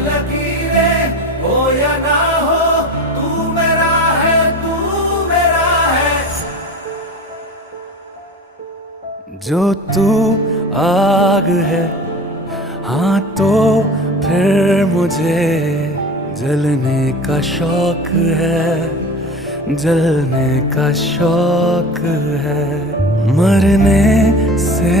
लकीरें हो या ना हो, तू मेरा है, तू मेरा है। जो तू आग है, हाँ तो फिर मुझे जलने का शौक है, जलने का शौक है। मरने से